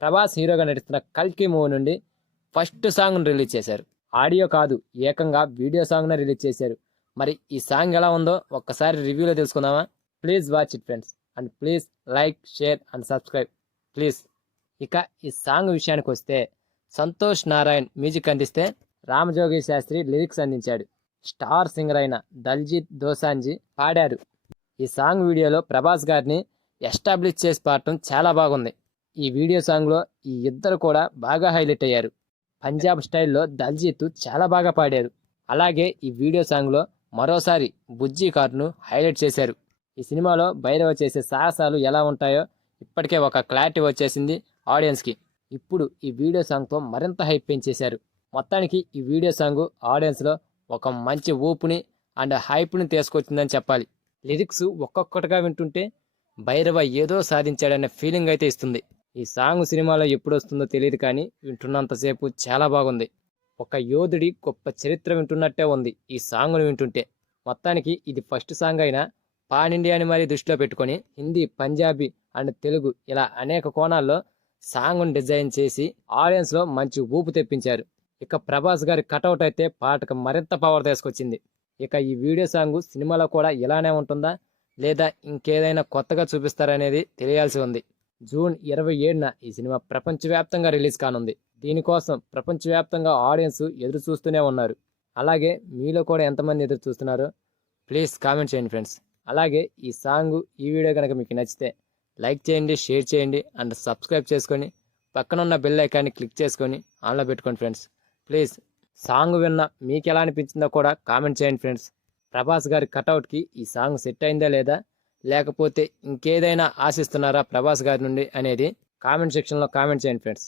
ప్రభాస్ హీరోగా నటిస్తున్న కల్కి మూవీ నుండి ఫస్ట్ సాంగ్ను రిలీజ్ చేశారు. ఆడియో కాదు, ఏకంగా వీడియో సాంగ్ను రిలీజ్ చేశారు. మరి ఈ సాంగ్ ఎలా ఉందో ఒక్కసారి రివ్యూలో తెలుసుకుందామా? Please watch it friends and please like, share and subscribe please. ఇక ఈ సాంగ్ విషయానికి వస్తే సంతోష్ నారాయణ్ మ్యూజిక్ అందిస్తే రామజోగి శాస్త్రి లిరిక్స్ అందించాడు. స్టార్ సింగర్ అయిన దల్జీత్ దోసాంజీ పాడారు. ఈ సాంగ్ వీడియోలో ప్రభాస్ గారిని ఎస్టాబ్లిష్ చేసి పాడటం చాలా బాగుంది. ఈ వీడియో సాంగ్లో ఈ ఇద్దరు కూడా బాగా హైలైట్ అయ్యారు. పంజాబ్ స్టైల్లో దల్జీత్ చాలా బాగా పాడారు. అలాగే ఈ వీడియో సాంగ్లో మరోసారి బుజ్జి కారును హైలైట్ చేశారు. ఈ సినిమాలో భైరవ చేసే సాహసాలు ఎలా ఉంటాయో ఇప్పటికే ఒక క్లారిటీ వచ్చేసింది ఆడియన్స్కి. ఇప్పుడు ఈ వీడియో సాంగ్తో మరింత హైప్ పెంచేశారు. మొత్తానికి ఈ వీడియో సాంగ్ ఆడియన్స్లో ఒక మంచి ఊపుని అండ్ హైప్ని తీసుకొచ్చిందని చెప్పాలి. లిరిక్స్ ఒక్కొక్కటిగా వింటుంటే భైరవ ఏదో సాధించాడనే ఫీలింగ్ అయితే ఇస్తుంది. ఈ సాంగ్ సినిమాలో ఎప్పుడు వస్తుందో తెలియదు, కానీ వింటున్నంతసేపు చాలా బాగుంది. ఒక యోధుడి గొప్ప చరిత్ర వింటున్నట్టే ఉంది ఈ సాంగ్ను వింటుంటే. మొత్తానికి ఇది ఫస్ట్ సాంగ్ అయినా పాన్ ఇండియాని మరీ దృష్టిలో పెట్టుకొని హిందీ, పంజాబీ అండ్ తెలుగు ఇలా అనేక కోణాల్లో సాంగ్ను డిజైన్ చేసి ఆడియన్స్లో మంచి ఊపు తెప్పించారు. ఇక ప్రభాస్ గారి కటౌట్ అయితే పాటకు మరింత పవర్ తీసుకొచ్చింది. ఇక ఈ వీడియో సాంగ్ సినిమాలో కూడా ఇలానే ఉంటుందా లేదా ఇంకేదైనా కొత్తగా చూపిస్తారనేది తెలియాల్సి ఉంది. జూన్ 27న ఈ సినిమా ప్రపంచవ్యాప్తంగా రిలీజ్ కానుంది. దీనికోసం ప్రపంచవ్యాప్తంగా ఆడియన్స్ ఎదురు చూస్తూనే ఉన్నారు. అలాగే మీలో కూడా ఎంతమంది ఎదురు చూస్తున్నారో ప్లీజ్ కామెంట్ చేయండి ఫ్రెండ్స్. అలాగే ఈ సాంగ్, ఈ వీడియో కనుక మీకు నచ్చితే లైక్ చేయండి, షేర్ చేయండి అండ్ సబ్స్క్రైబ్ చేసుకొని పక్కన ఉన్న బెల్ ఐకాన్ని క్లిక్ చేసుకొని ఆన్లో పెట్టుకోండి ఫ్రెండ్స్. ప్లీజ్ సాంగ్ విన్న మీకు ఎలా అనిపించిందో కూడా కామెంట్ చేయండి ఫ్రెండ్స్. ప్రభాస్ గారి కటౌట్కి ఈ సాంగ్ సెట్ అయిందా లేదా, లేకపోతే ఇంకేదైనా ఆశిస్తున్నారా ప్రభాస్ గారి నుండి అనేది కామెంట్ సెక్షన్లో కామెంట్ చేయండి ఫ్రెండ్స్.